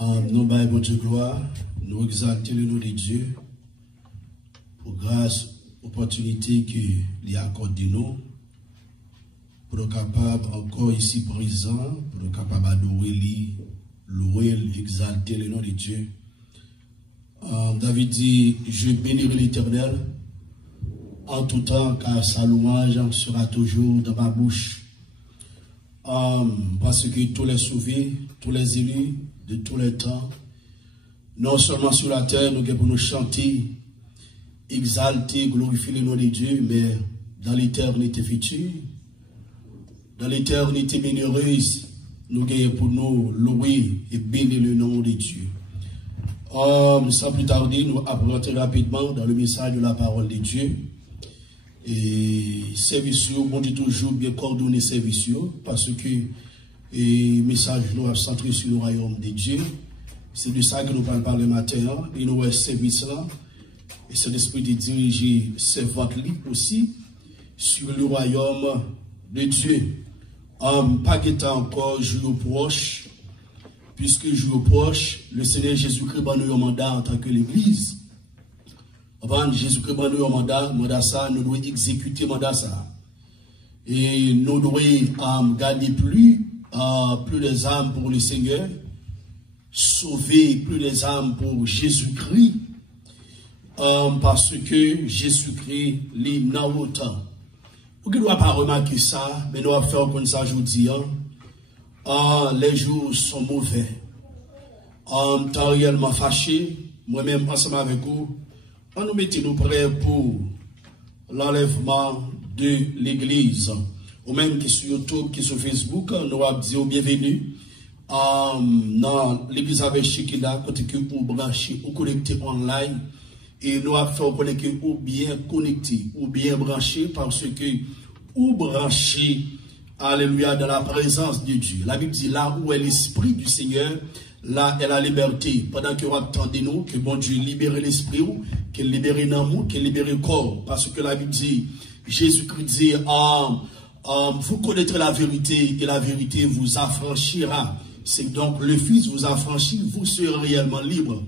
Nous baillons votre gloire, nous exaltons le nom de Dieu pour grâce, opportunité qu'il a accordé nous, pour être capable encore ici présent, pour être capable d'adorer, louer, exalter le nom de Dieu. David dit, je bénirai l'Éternel en tout temps, car sa louange sera toujours dans ma bouche. Parce que tous les sauvés, tous les élus de tous les temps, non seulement sur la terre, nous pour nous chanter, exalter, glorifier le nom de Dieu, mais dans l'éternité future, dans l'éternité bienheureuse, nous gagnons pour nous louer et bénir le nom de Dieu. Sans plus tarder, nous apprenons rapidement dans le message de la parole de Dieu. Et service, on dit toujours bien coordonner service, parce que le message nous a centré sur le royaume de Dieu. C'est de ça que nous parlons le matin. Et nous avons service là. Et c'est l'esprit de diriger ses votes aussi sur le royaume de Dieu. Pas qu'il encore jour proche, puisque jour proche, le Seigneur Jésus-Christ a nous un mandat en tant que l'Église. Avant Jésus-Christ a nous un mandat ça, nous devons exécuter mandat ça. Et nous devons garder plus les âmes pour le Seigneur, sauver plus les âmes pour Jésus-Christ, parce que Jésus-Christ est dans le temps. Vous ne doit pas remarquer ça, mais nous allons faire comme ça aujourd'hui. Les jours sont mauvais. Temps réellement fâché, moi-même ensemble avec vous, on nous mettez nous prêts pour l'enlèvement de l'église. Ou même qui sur YouTube, qui sur Facebook, nous allons dire bienvenue dans l'église avec Chikida, côté que vous branchez ou connecté online. Et nous allons faire connaître ou bien connecté, ou bien branché, parce que ou branché, alléluia, dans la présence de Dieu. La Bible dit là où est l'esprit du Seigneur, là est la liberté. Pendant que vous attendez nous, que bon Dieu libère l'esprit, qu'il libère l'amour, qu'il libère le corps. Parce que la Bible dit, Jésus-Christ dit, vous connaîtrez la vérité et la vérité vous affranchira. C'est donc le Fils vous affranchit, vous serez réellement libre.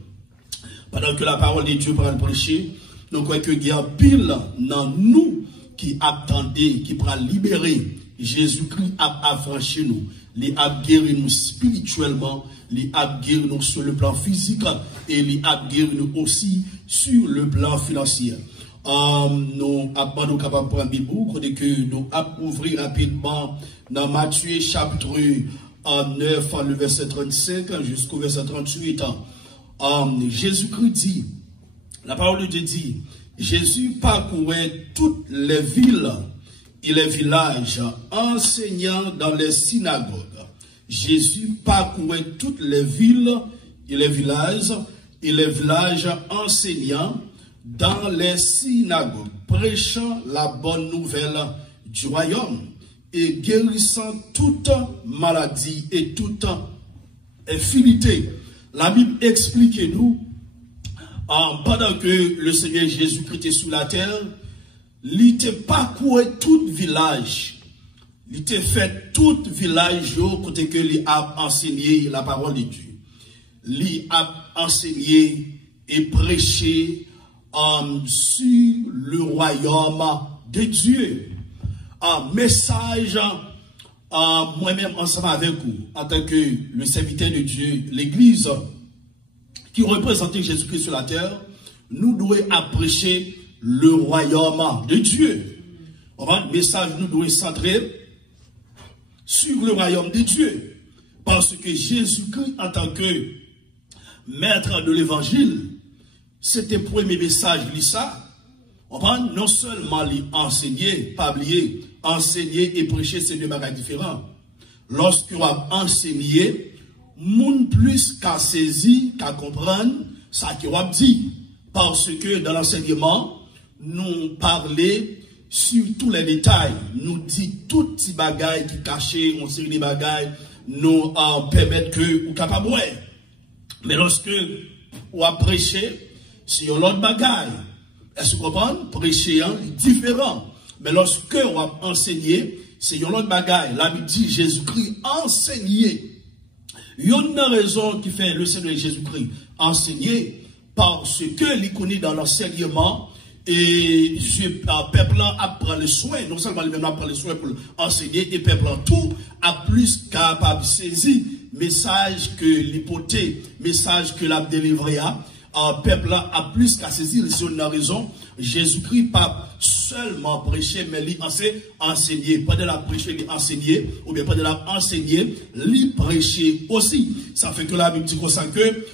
Pendant que la parole de Dieu prend le prêcher, nous croyons qu'il y a pile dans nous qui attendait, qui prend libérer. Jésus-Christ a affranchi nous, il a guéri nous spirituellement, il a guéri nous sur le plan physique et il a guéri nous aussi sur le plan financier. Nous sommes capables de prendre Bible, que nous allons ouvrir rapidement dans Matthieu chapitre 9, le verset 35 jusqu'au verset 38. Jésus-Christ dit, la parole de Dieu dit, Jésus parcourait toutes les villes et les villages, enseignant dans les synagogues. Jésus parcourait toutes les villes et les villages enseignant dans les synagogues, prêchant la bonne nouvelle du royaume et guérissant toute maladie et toute infirmité. La Bible explique nous, pendant que le Seigneur Jésus-Christ était sur la terre, il était parcouru tout village. Il était fait tout village côté que il a enseigné la parole de Dieu. Il a enseigné et prêché sur le royaume de Dieu. Un message, moi-même ensemble avec vous, en tant que le serviteur de Dieu, l'Église, qui représentait Jésus-Christ sur la terre, nous devons prêcher le royaume de Dieu. Le message nous doit centrer sur le royaume de Dieu. Parce que Jésus-Christ, en tant que maître de l'évangile, c'était le premier message, ça. Non seulement enseigner, pas oublier, enseigner et prêcher, c'est deux bagages différents. Lorsque on a enseigné, moun plus qu'à saisir, qu'à comprendre, ça qui on dit. Parce que dans l'enseignement, nous parlons sur tous les détails. Nous dit tout petit bagaille qui cachait, on série des bagailles, nous permettent que vous capable. Mais lorsque on a prêché, c'est un autre bagaille. Est-ce que vous comprenez? Prêcher est différent. Mais lorsque on a enseigné, c'est un autre bagaille. La Bible dit Jésus-Christ enseigné Il y a une raison qui fait le Seigneur Jésus-Christ enseigner, parce que l'icône dans l'enseignement, et le peuple a pris le soin, non seulement lui-même a pris le soin pour enseigner, et le peuple tout a plus capable de saisir message que l'hypothèse, message que l'a délivré a. Le peuple a plus qu'à saisir, c'est une raison. Jésus-Christ pas seulement prêché, mais il enseigné. Pas de la prêcher, il enseigné, ou bien pas de la enseigner, il prêcher aussi. Ça fait que la Bible dit comme ça que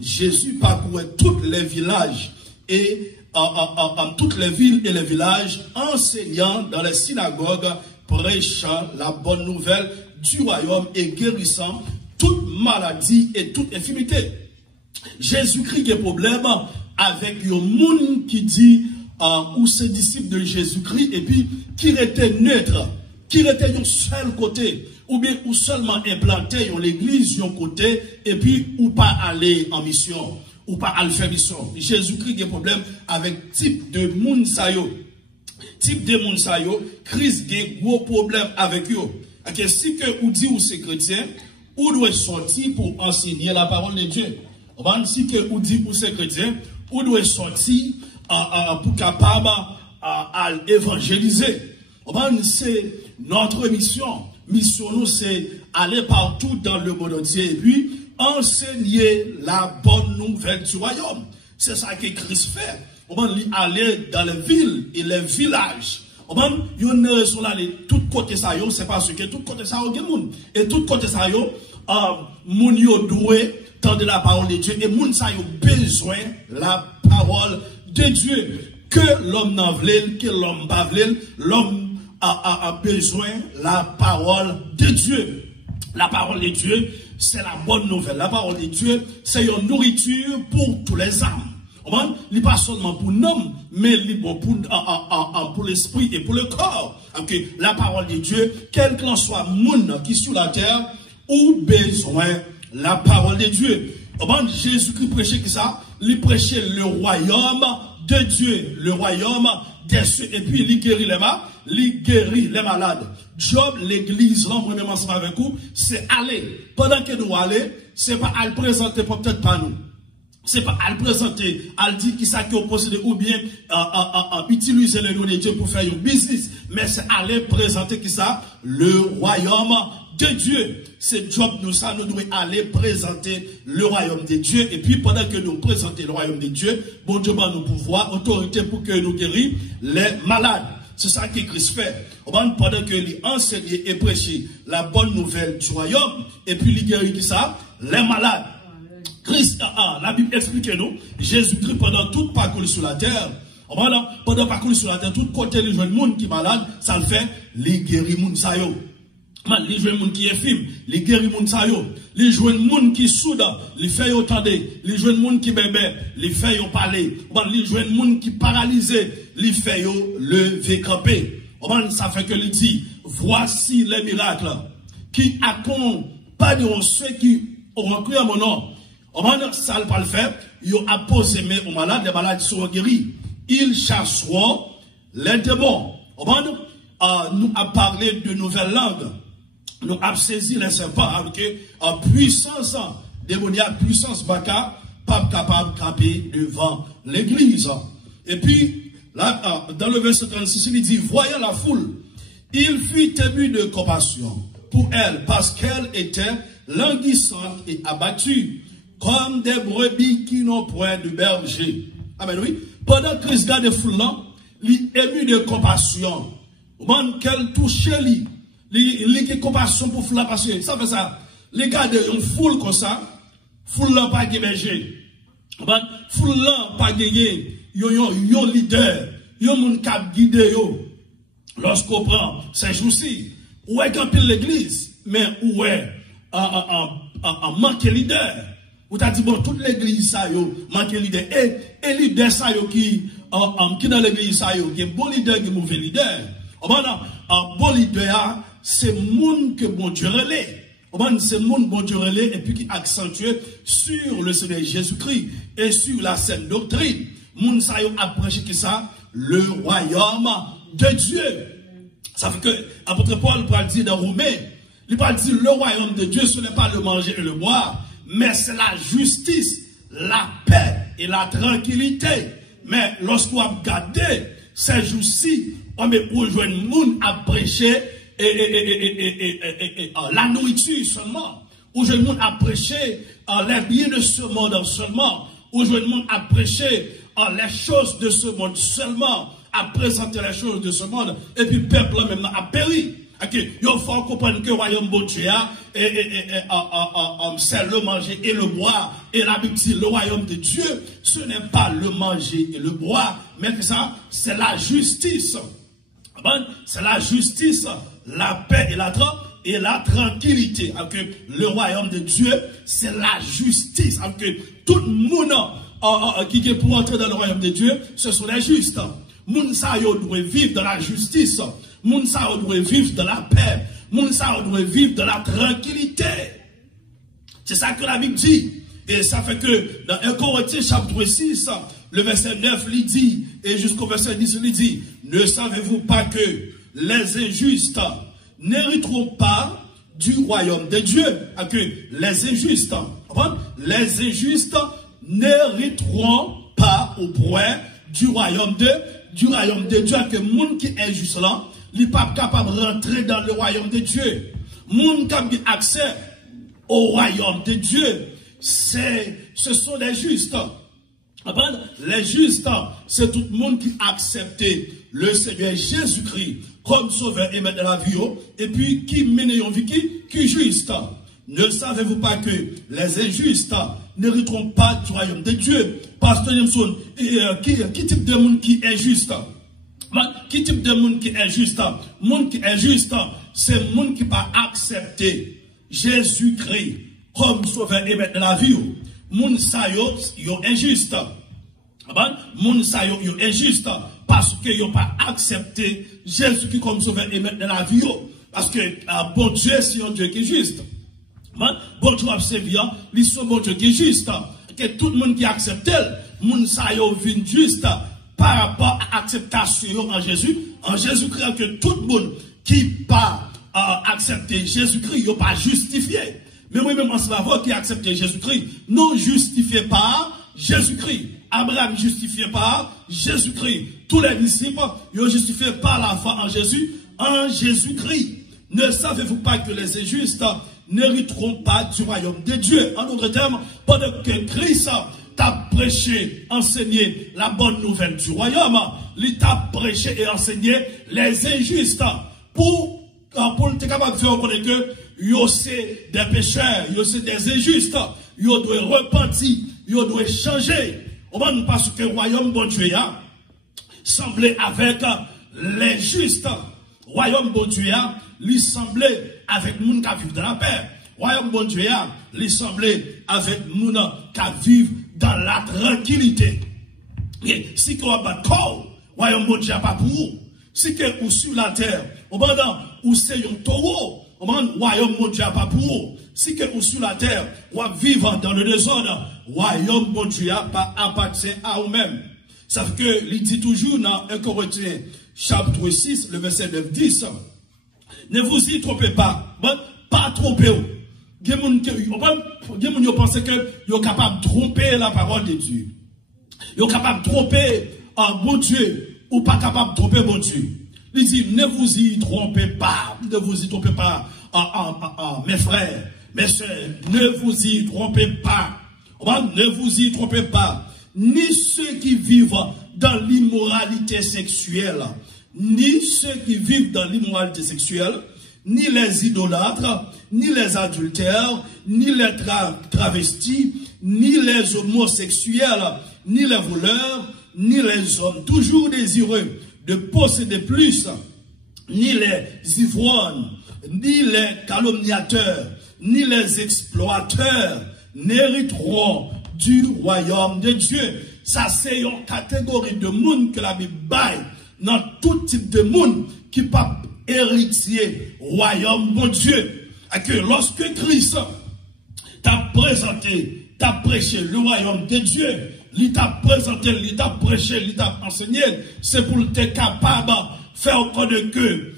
Jésus parcourait tous les villages et toutes les villes et les villages, enseignant dans les synagogues, prêchant la bonne nouvelle du royaume et guérissant toute maladie et toute infirmité. Jésus-Christ a un problème avec un monde qui dit ou ses disciples de Jésus-Christ et puis qui était neutre, qui était d'un seul côté, ou bien ou seulement implanté dans l'église d'un côté et puis ou pas aller en mission, ou pas aller faire mission. Jésus-Christ a un problème avec type de monde sayo. Type de monde sayo, Christ a un gros problème avec eux. Si que ou dit ou c'est chrétien, ou doit sortir pour enseigner la parole de Dieu. Si que ou dit ou c'est chrétien, ou doit sortir pour capable à évangéliser. C'est notre mission. Mission nous c'est aller partout dans le monde entier et puis enseigner la bonne nouvelle du royaume. C'est ça que Christ fait. Aller dans les villes et les villages. Il y a une raison là, tout côté ça, c'est parce que tout côté ça, il y a des gens. Et tout côté ça, moun yo doué tendre la parole de Dieu et moun sa yo besoin la parole de Dieu que l'homme n'en veut, que l'homme pas veut, l'homme a besoin la parole de Dieu. La parole de Dieu, c'est la bonne nouvelle. La parole de Dieu, c'est une nourriture pour tous les âmes. Il n'est pas seulement pour l'homme, mais il est bon pour l'esprit et pour le corps. Okay. La parole de Dieu, quel qu'en soit monde qui est sur la terre, ou besoin la parole de Dieu. Jésus-Christ prêchait que ça, il prêchait le royaume de Dieu, le royaume des cieux, et puis il guérit les malades. Job, l'église, l'homme ensemble avec vous, c'est aller. Pendant que nous allons, c'est pas à le présenter, peut-être pas nous. C'est pas à le présenter, à le dire qui ça qui est possédé ou bien utiliser le nom de Dieu pour faire un business, mais c'est à le présenter qui ça, le royaume de Dieu. C'est job nous ça, nous devons aller présenter le royaume de Dieu. Et puis pendant que nous présentons le royaume de Dieu, bon Dieu va nous pouvoir, autorité pour que nous guérissions les malades. C'est ça que Christ fait. Pendant que il enseigne et prêche la bonne nouvelle du royaume, et puis il guérit qui ça, les malades. Christ, la Bible explique nous, Jésus-Christ pendant tout parcours sur la terre, pendant parcours sur la terre, tout côté les jeunes monde qui est malade, ça le fait, les guérit moun sa yo. Les jeunes monde qui est film, les guérit moun sa yo. Les jeunes monde qui souda, les fait yo tendre, les jeunes monde qui bébé, les fait yo parler. Les jeunes monde qui paralysé, les fait yo lever camper. Ça fait que il dit, voici les miracles qui accompagnent ceux qui auront cru à mon nom. Ça ne pas le faire, ils ont posé main aux malades, les malades seront guéris. Ils chasseront les démons. Nous avons parlé de nouvelles langues. Nous avons saisi les serpents avec puissance démoniaque, puissance baka, pas capable de camper devant l'église. Et puis, là, dans le verset 36, il dit, voyant la foule, il fut ému de compassion pour elle, parce qu'elle était languissante et abattue, comme des brebis qui n'ont point de berger. Amen, oui. Pendant que Christ garde foule là, il est ému de compassion. Qu'elle touche lui. Il a compassion pour foule là, parce que ça fait ça. Les gars de une foule comme ça, foule là pas de berger. Foule là pas de yon leader, yon moun kap guide yo. Lorsqu'on prend ces jours-ci, où est qu'un pile l'église, mais où est manque leader. Ou t'as dit, bon, toute l'église, ça, yo, manque leader. Et leader, ça, yo, qui dans l'église, ça, yo, qui est bon leader, qui est mauvais leader. Un bon leader, c'est moun que bon Dieu relais. C'est moun bon Dieu relais, et puis qui accentue sur le Seigneur Jésus-Christ, et sur la saine doctrine. Moun, ça, yo, a prêché qui ça? Le royaume de Dieu. Ça fait que, apôtre Paul, pour le dire dans Romains, Il pas dire le royaume de Dieu, ce n'est pas le manger et le boire, mais c'est la justice, la paix et la tranquillité. Mais lorsqu'on a regardé ces jours-ci, on met pour jouer le monde à prêcher la nourriture seulement. Où je le monde à prêcher les biens de ce monde seulement. Où je le monde à prêcher les choses de ce monde seulement. À présenter les choses de ce monde. Et puis le peuple maintenant a péri. Il faut comprendre que le royaume de Dieu c'est le manger et le boire. Et la Bible dit le royaume de Dieu, ce n'est pas le manger et le boire, mais que ça, c'est la justice. C'est la justice, la paix et la tranquillité. Le royaume de Dieu, c'est la justice. Tout le monde qui est pour entrer dans le royaume de Dieu, ce sont les justes. Moun sa yo doit vivre dans la justice. Moun sa yo doit vivre dans la paix. Moun sa yo doit vivre dans la tranquillité. C'est ça que la Bible dit. Et ça fait que dans 1 Corinthiens chapitre 6, le verset 9 il dit, et jusqu'au verset 10 il dit, ne savez-vous pas que les injustes n'hériteront pas du royaume de Dieu? Les injustes n'hériteront pas au point du royaume de Dieu, que le monde qui est juste là, il n'est pas capable de rentrer dans le royaume de Dieu. Le monde qui a accès au royaume de Dieu, ce sont les justes. Les justes, c'est tout le monde qui a accepté le Seigneur Jésus-Christ comme sauveur et maître de la vie, et puis qui mène une vie qui est juste. Ne savez-vous pas que les injustes n'hériteront pas du royaume de Dieu? Pasteur Jameson, qui type de monde qui est juste? Qui type de monde qui est juste? Monde qui est juste, c'est le monde qui va accepter Jésus-Christ comme sauveur et maître de la vie. Moun sa yo injuste. Moun sa yo injuste parce que yo pas accepté Jésus-Christ comme sauveur et maître de la vie. Parce que bon Dieu, c'est un Dieu qui est juste. Bon Dieu observant, ils sont bon Dieu qui est juste. Que tout le monde qui accepte, moun sa yo vient juste par rapport à l'acceptation en Jésus. En Jésus-Christ, que tout le monde qui pas accepté Jésus-Christ, yo pas justifié. Mais moi-même, en ce moment, qui a accepté Jésus-Christ, non justifié par Jésus-Christ. Abraham justifié par Jésus-Christ. Tous les disciples, ils ont justifié par la foi en Jésus-Christ. Ne savez-vous pas que les injustes n'hériteront pas du royaume de Dieu? En d'autres termes, pendant que Christ t'a prêché, enseigné la bonne nouvelle du royaume, il t'a prêché et enseigné les injustes pour être capable de faire reconnaître que yo c'est des pécheurs, yo c'est des injustes, yo doit repentir, yo doit changer. Parce que le royaume bon Dieu semblait avec les justes. Le royaume bon Dieu lui semblait avec les gens qui vivent dans la paix. Le royaume bon Dieu lui semblait avec les gens qui vivent dans la tranquillité. Et si vous avez un corps, le royaume bon Dieu pas pour vous. Si vous sur la terre, ou c'est un taureau, le royaume de Dieu pas pour vous. Si que vous sur la terre, vous vivez dans le désordre, le royaume de Dieu pas appartient à vous-même. Ça fait que, il dit toujours dans 1 Corinthiens, chapitre 6, le verset 9-10, ne vous y trompez pas, pas trompez-vous. Il y a des gens qui pensent que vous êtes capable de tromper la parole de Dieu. Vous êtes capable de tromper bon Dieu, ou pas capable de tromper bon Dieu. Il dit, ne vous y trompez pas, mes frères, mes soeurs, ne vous y trompez pas, ne vous y trompez pas, ni ceux qui vivent dans l'immoralité sexuelle, ni ceux qui vivent dans l'immoralité sexuelle, ni les idolâtres, ni les adultères, ni les travestis, ni les homosexuels, ni les voleurs, ni les hommes toujours désireux de posséder plus, ni les ivrognes, ni les calomniateurs, ni les exploiteurs n'hériteront du royaume de Dieu. Ça, c'est une catégorie de monde que la Bible baille dans tout type de monde qui peut héritier royaume de Dieu. Et que lorsque Christ t'a présenté, t'a prêché le royaume de Dieu, il t'a présenté, il t'a prêché, il t'a enseigné, c'est pour être capable de faire connaître que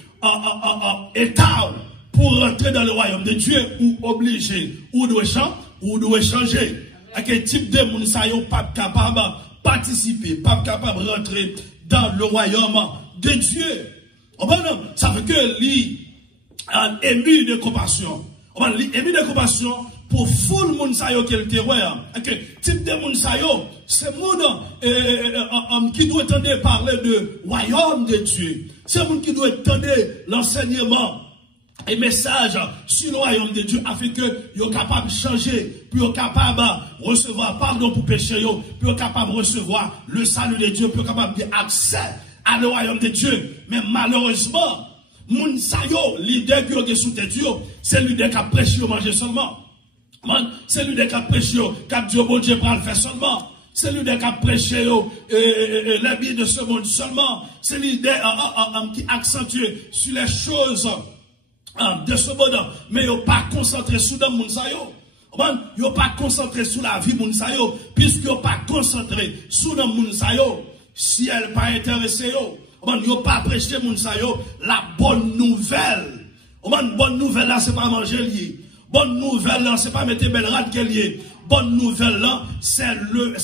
état pour rentrer dans le royaume de Dieu, ou obligé, ou doit changer. À quel type de monde ça n'est pas capable de participer, pas capable de rentrer dans le royaume de Dieu. Ça veut que lui a ému de compassion. Ému de compassion pour full le monde qui est le terroir. Quel type de monde c'est le monde qui doit entendre parler de royaume de Dieu. C'est le monde qui doit entendre l'enseignement et message sur le royaume de Dieu afin que vous soyez capable de changer, puis vous soyez capable de recevoir pardon pour péché, puis vous soyez capable de recevoir le salut de Dieu, puis vous soyez capable d'avoir accès à le royaume de Dieu. Mais malheureusement, moun sa yo, l'idée qui est sous tête, c'est l'idée qui a prêché au manger seulement. C'est l'idée qui a prêché au Dieu bon Dieu pour le faire seulement. C'est l'idée qui a prêché les biens de ce monde seulement. C'est l'idée qui accentue sur les choses de ce monde, mais yo pas concentré sur le monde sa yo. Yo pas concentré sur la vie monde sa yo, puisque yo pas concentré sur le monde sa yo. Si elle pas intéressé yo, yo pas prêché monde sa yo la bonne nouvelle. Bonne nouvelle là c'est pas manger lié. Bonne nouvelle là c'est pas mettre belle rade qu'elle lié. Bonne nouvelle là c'est le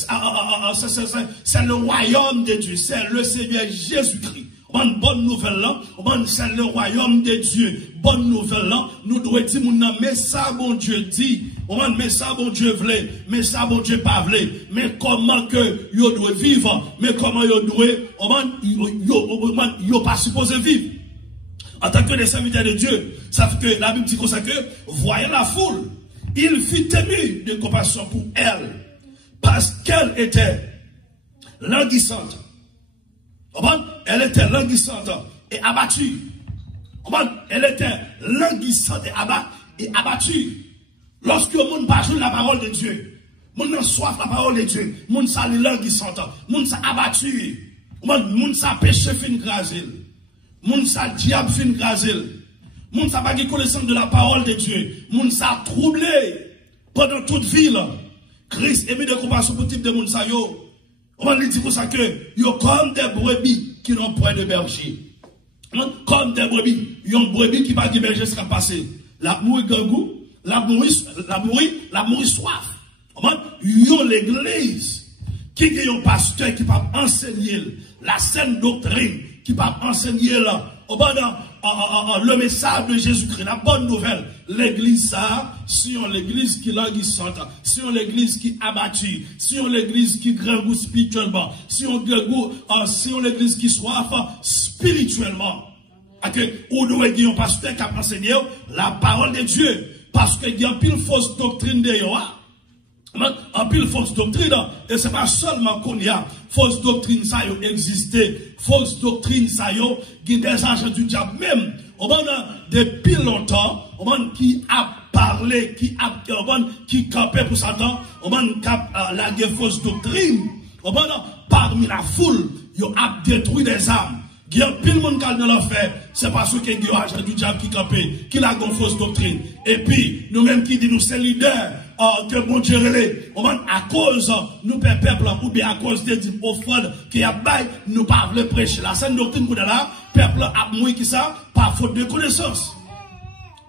royaume de Dieu, c'est le Seigneur Jésus-Christ. Bonne nouvelle là, c'est le royaume de Dieu. Bonne nouvelle là, nous devons dire, mais ça bon Dieu dit, mais ça bon Dieu voulait, mais ça bon Dieu pas voulait, mais comment que yo doit vivre, mais comment yo doit, yo pas supposé vivre. En tant que des serviteurs de Dieu, ça fait que la Bible dit comme ça que, voyant la foule, il fut ému de compassion pour elle, parce qu'elle était languissante. Elle était languissante et abattue. Elle était languissante et abattue. Lorsque le monde parle la parole de Dieu, le monde a soif la parole de Dieu, le monde est languissante, le monde est abattu, le monde est péché fin grasé, le monde est diable fin grasé, le monde n'a pas connaissance de la parole de Dieu, le monde est troublé pendant toute ville. Christ est mis de compassion pour le type de monde. On lui dit comme ça que yo comme des brebis qui n'ont point de berger. Comme des brebis, ils ont brebis qui pas de berger sera passé. La mourir gangou, la mourir soif. Ils ont l'église qui est un pasteur qui va enseigner la saine doctrine, qui va enseigner le message de Jésus-Christ, la bonne nouvelle. L'église ça, si on l'église qui languissante, si on l'église qui abattue, si on l'église qui grandit spirituellement, si on l'église qui soif spirituellement. Ou doit y avoir un pasteur qui a enseigné la parole de Dieu. Parce qu'il y a une pile fausse doctrine de Yoa. En pile fausse doctrine, et c'est pas seulement qu'on y a fausse doctrine, ça y a existé, fausse doctrine, ça y a des agents du diable même. On a depuis longtemps, qui a parlé, qui campait pour Satan, on a la fausse doctrine. On a parmi la foule, il a détruit des âmes. Il y a pile de monde qui a dans l'enfer, c'est parce qu'il y a des agents du diable qui campait, qui a une fausse doctrine. Et puis, nous-mêmes qui disons, nous, c'est leader. Que bon Dieu relève, à cause nous peuple ou bien à cause des offrandes qui a bail, nous pas le prêcher. La saine doctrine que là, peuple a mouru qui ça, par faute de connaissance.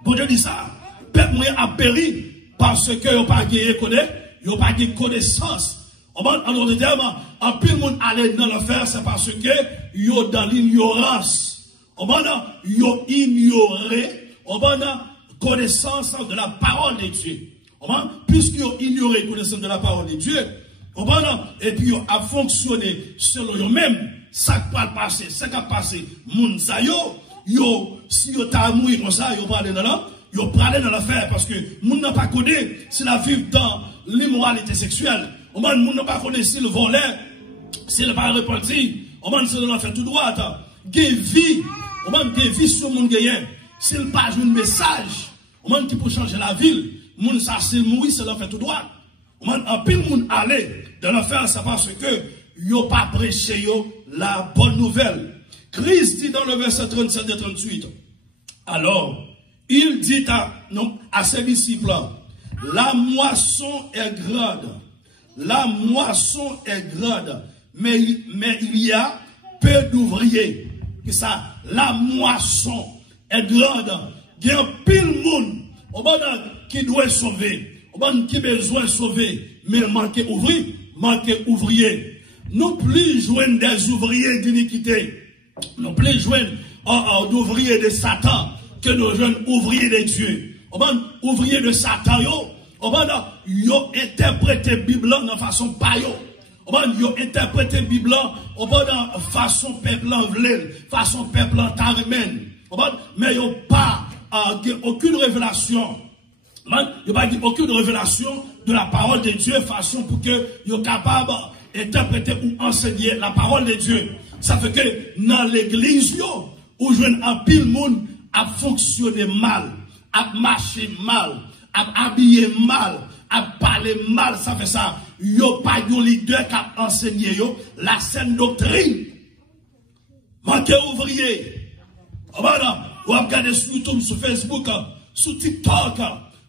Bon Dieu dit ça, peuple a péri parce que il pas de connaissance. En d'autres termes, en plus le monde allait dans l'affaire, c'est parce que yo dans l'ignorance. Yo ignoré, connaissance de la parole de Dieu. Puisqu'ils ont ignoré la connaissance de la parole de Dieu, et puis ils ont fonctionné selon eux-mêmes, ça qui va passer, ça qui va passer, si ils ont mouru comme ça, ils ont parlé dans l'affaire, parce que moun n'a pas connu s'il a vécu dans l'immoralité sexuelle, moun n'a pas connu s'il volait, s'il n'a pas repenti, s'il n'a fait tout droit, qu'il vit sur le monde gagnant, s'il n'a pas joué un message, qui peut changer la ville. Moun sa s'il mourit, c'est l'enfer tout droit. En pile moun aller dans l'enfer, c'est parce que yo pas prêché la bonne nouvelle. Christ dit dans le verset 37 et 38. Alors, il dit à ses disciples, la moisson est grande. La moisson est grande. Mais il y a peu d'ouvriers. La moisson est grande. il y a un pile monde qui doit sauver, qui a besoin de sauver, mais manquer ouvrier. Nous plus joindre des ouvriers d'iniquité, nous plus joindre d'ouvriers de Satan que nos jeunes ouvriers de Dieu. Ouvriers de Satan, yo interprété Bible de façon pas yo. Yo interprété Bible de façon peuple en vlel, façon peuple en tarmen. Mais yo pas aucune révélation. Yo pas aucune révélation de la parole de Dieu façon pour que yo capable interpréter ou enseigner la parole de Dieu. Ça fait que dans l'église yo, où je un pile monde a fonctionné mal, a marché mal, a habillé mal, a parlé mal, ça fait ça. Yo pas yon leader qui a enseigné yo la saine doctrine. Manquez ouvrier. Ou regardez sur YouTube, sur Facebook, sur TikTok,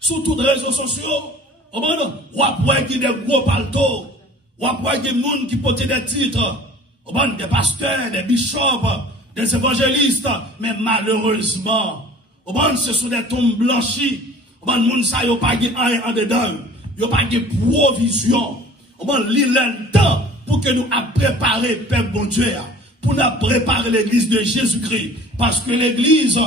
sur tous les réseaux sociaux. Ou après qui des gros paltos. Ou après des gens qui portent des titres. Des pasteurs, des bishops, des évangélistes. Mais malheureusement, ce sont des tombes blanchis. Les gens n'ont pas rien en dedans. Ils n'ont pas de provision. Il est le temps pour que nous préparer Père bon Dieu. Pour nous préparer l'église de Jésus-Christ. Parce que l'église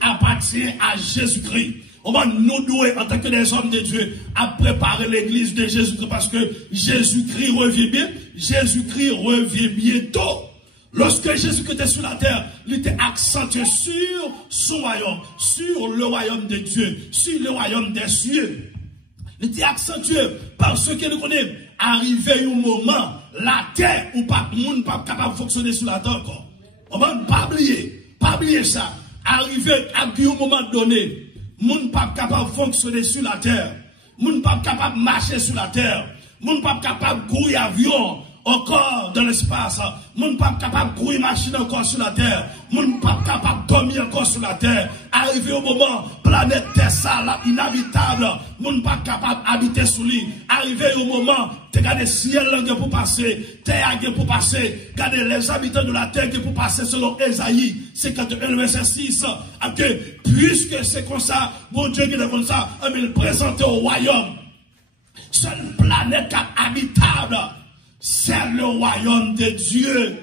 appartient à Jésus-Christ. Nous devons, en tant que des hommes de Dieu, à préparer l'église de Jésus-Christ. Parce que Jésus-Christ revient bien. Jésus-Christ revient bientôt. Lorsque Jésus-Christ était sur la terre, il était accentué sur son royaume, sur le royaume de Dieu, sur le royaume des cieux. Il était accentué parce que nous connaissons, arrivé un moment, la terre ou pas, le monde pas capable de fonctionner sur la terre encore. On va pas oublier ça. Arrivé à un moment donné, le monde pas capable de fonctionner sur la terre. Le monde pas capable de marcher sur la terre. Le monde pas capable de courir avion encore dans l'espace. Le monde pas capable de courir machine encore sur la terre. Le monde pas capable de dormir encore sur la terre. Arrivé au moment, planète Terre, ça, là, inhabitable. Le monde pas capable d'habiter sous lui. Arrivé au moment, tu regardes le ciel là pour passer, terre pour passer, regardez les habitants de la terre pour passer selon Ésaïe 51, verset 6. Puisque c'est comme ça, bon Dieu qui est comme ça, il présente au royaume. Seule planète habitable, c'est le royaume de Dieu.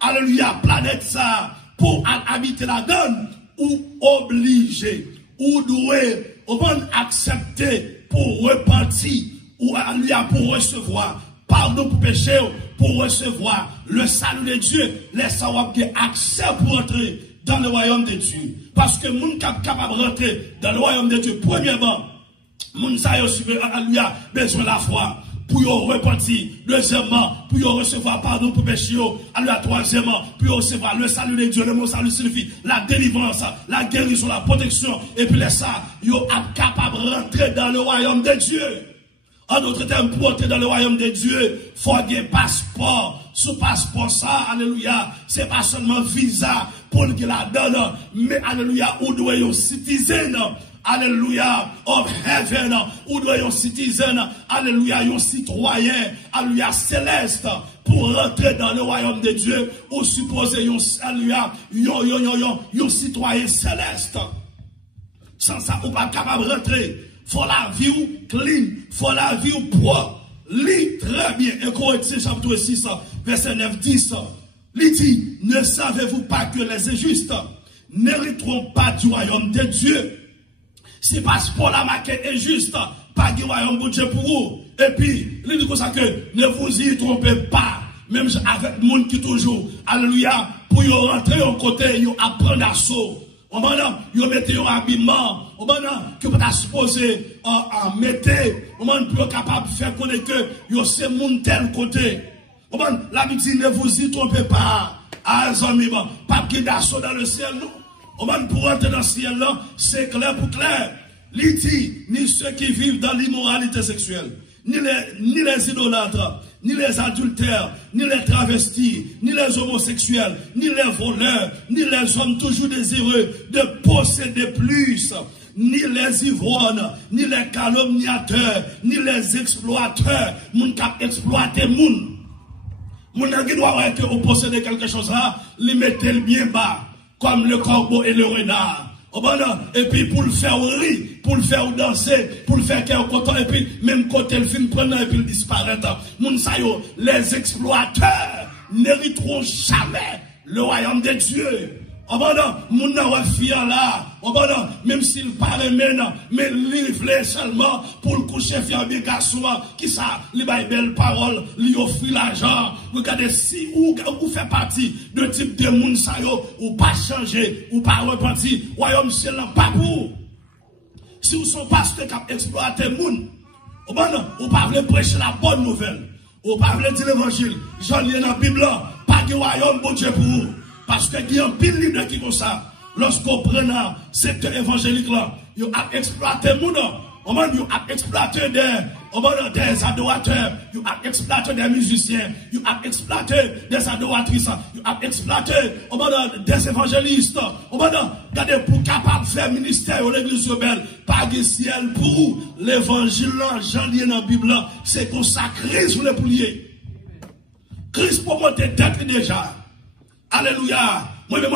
Alléluia, planète ça, pour habiter la donne, ou obligé, ou doué, ou bon accepter pour repentir, ou alléluia, pour recevoir pardon pour péché, pour recevoir le salut de Dieu, laissez avoir accès pour entrer dans le royaume de Dieu. Parce que moun capable de rentrer dans le royaume de Dieu, premièrement, moun sa yo alléluia, besoin de la foi. Pour y repentir, deuxièmement, pour y recevoir pardon pour péché, alléluia, troisièmement, pour y recevoir le salut de Dieu. Le mot salut signifie la délivrance, la guérison, la protection, et puis ça, yo capable de rentrer dans le royaume de Dieu. En d'autres termes, pour entrer dans le royaume de Dieu, il faut qu'il y ait un passeport. Ce passeport, ça, alléluia, c'est pas seulement visa pour qu'il la donne, mais alléluia, ou doit y citizen. Alléluia, of heaven, ou doit yon citizen, alléluia, yon citoyen, alléluia, céleste, pour rentrer dans le royaume de Dieu, ou supposer yon, alléluia, yon citoyen céleste. Sans ça, ou pas capable de rentrer. Faut la vie clean, faut la vie propre. Lis très bien, et Corinthiens chapitre 6, verset 9, 10. Lis dit, ne savez-vous pas que les injustes n'hériteront pas du royaume de Dieu? Si passeport la marque injuste, pas du royaume de Dieu pour vous. Et puis, il dit comme ça que ne vous y trompez pas. Même avec le monde qui toujours, alléluia, pour y rentrer au côté, y apprendre d'assaut. Au moment où mettez un habillement, au moment que vous êtes supposé mettre, au moment où vous êtes capable de faire connaître que vous c'est mon tel côté. Au moment l'habitude ne vous y trompez pas. Ah, amis, pas de d'assaut dans le ciel, non. Au moment pour entrer dans le ciel là, c'est clair pour clair. L'iti, ni ceux qui vivent dans l'immoralité sexuelle, ni les idolâtres, ni les adultères, ni les travestis, ni les homosexuels, ni les voleurs, ni les hommes toujours désireux de posséder plus, ni les ivrognes, ni les calomniateurs, ni les exploiteurs, moun kap exploiter moun. Moun qui doit être posséder quelque chose là, li mettez le bien bas. Comme le corbeau et le renard. Et puis pour le faire rire, pour le faire danser, pour le faire qu'il content, et puis même côté le film prenant et puis il disparaît. Les exploiteurs n'hériteront jamais le royaume de Dieu. Mon fier là, même s'il paraît maintenant, mais livre seulement pour le coucher fier bien garçon, qui ça, les belles paroles, lui offrir l'argent. Regardez, si vous faites partie de type de monde, ça ou pas changer, ou pas repentir, royaume ciel là, pas pour. Si vous sont pasteur qui exploité le monde, ou pas voulez prêcher la bonne nouvelle, ou pas voulez dire l'évangile, j'en lis dans la Bible, pas de royaume, bon Dieu pour vous. Parce que il y a un pile libre qui comme ça. Lorsqu'on prend le secteur évangélique là, il a exploité le monde. Il a exploité des adorateurs, il a exploité des musiciens, il a exploité des adoratrices, il a exploité des évangélistes. Regardez, pour capable de faire ministère de l'église rebelle, pas de ciel pour l'évangile là, j'en lis dans la Bible, c'est consacré sur les pouliers. Christ pour monter tête déjà. Alléluia. Moi-même,